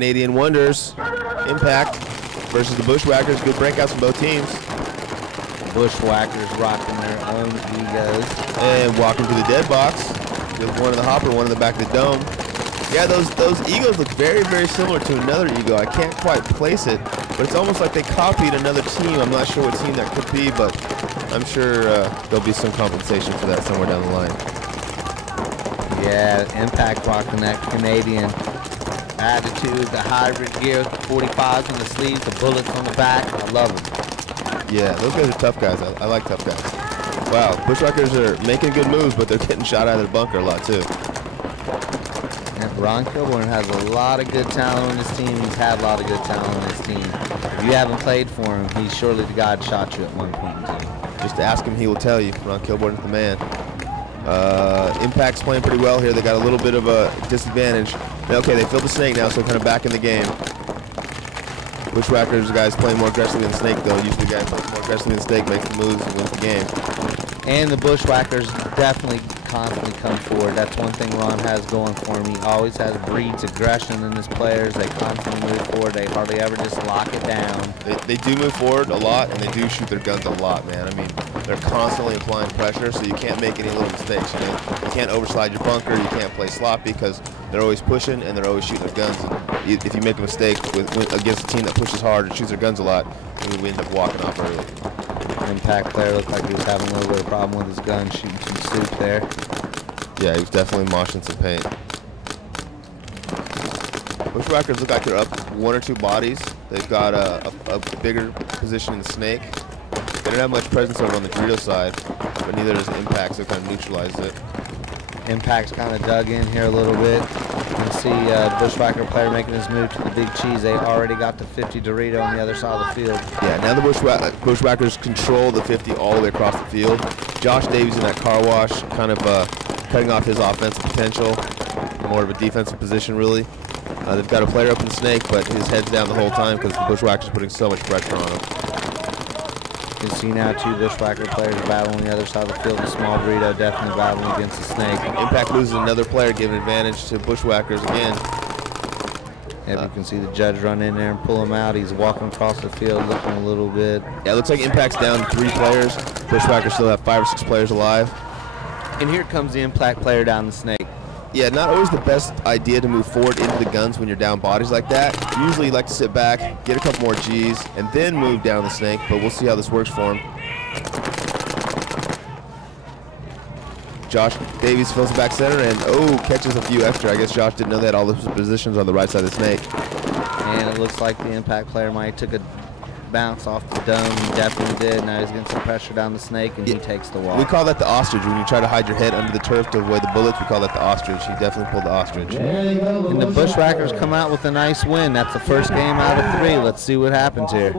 Canadian Wonders, Impact versus the Bushwackers. Good breakouts from both teams. Bushwackers rocking their own egos. And walking to the dead box with one in the hopper, one in the back of the dome. Yeah, those egos look very, very similar to another ego. I can't quite place it, but it's almost like they copied another team. I'm not sure what team that could be, but I'm sure there'll be some compensation for that somewhere down the line. Yeah, Impact rocking that Canadian attitude, the hybrid gear, 45s on the sleeves, the bullets on the back. I love them. Yeah, those guys are tough guys. I like tough guys. Wow, Bushwackers are making good moves, but they're getting shot out of their bunker a lot too. And Ron Kilborn has a lot of good talent on his team. He's had a lot of good talent on his team. If you haven't played for him, he's surely the God shot you at one point in time. Just ask him, he will tell you. Ron Kilborn is the man. Impact's playing pretty well here. They got a little bit of a disadvantage. Okay, they filled the snake now, so kind of back in the game. Bushwackers guys playing more aggressively than Snake, though. Usually the guy plays more aggressively than Snake makes the moves and wins the game. And the Bushwackers definitely constantly come forward. That's one thing Ron has going for him. He always breeds aggression in his players. They constantly move forward. They hardly ever just lock it down. They do move forward a lot, and they do shoot their guns a lot, man. I mean, they're constantly applying pressure, so you can't make any little mistakes. You know, you can't overslide your bunker. You can't play sloppy because they're always pushing and they're always shooting their guns. And if you make a mistake against a team that pushes hard and shoots their guns a lot, we end up walking off early. Impact player looked like he was having a little bit of problem with his gun, shooting some soup there. Yeah, he was definitely moshing some paint. Bushwackers look like they're up one or two bodies. They've got a bigger position in the snake. They don't have much presence over on the Dorito side, but neither does Impact, so it kind of neutralized it. Impact's kind of dug in here a little bit. You can see Bushwacker player making his move to the big cheese. They already got the 50 Dorito on the other side of the field. Yeah, now the Bushwackers control the 50 all the way across the field. Josh Davies in that car wash, kind of cutting off his offensive potential. More of a defensive position, really. They've got a player up in the snake, but his head's down the whole time because the Bushwackers are putting so much pressure on him. You can see now two Bushwacker players battling on the other side of the field. The small Dorito definitely battling against the snake. Impact loses another player, giving advantage to Bushwackers again. Yep, you can see the judge run in there and pull him out. He's walking across the field looking a little bit. Yeah, it looks like Impact's down 3 players. Bushwackers still have 5 or 6 players alive. And here comes the Impact player down the snake. Yeah, not always the best idea to move forward into the guns when you're down bodies like that. Usually you like to sit back, get a couple more G's, and then move down the snake, but we'll see how this works for him. Josh Davies fills the back center and, catches a few extra. I guess Josh didn't know they had all those positions on the right side of the snake. And it looks like the Impact player might have took a bounce off the dome. He definitely did. Now he's getting some pressure down the snake, and he takes the walk. We call that the ostrich. When you try to hide your head under the turf to avoid the bullets, we call that the ostrich. He definitely pulled the ostrich. And the Bushwackers come out with a nice win. That's the first game out of 3. Let's see what happens here.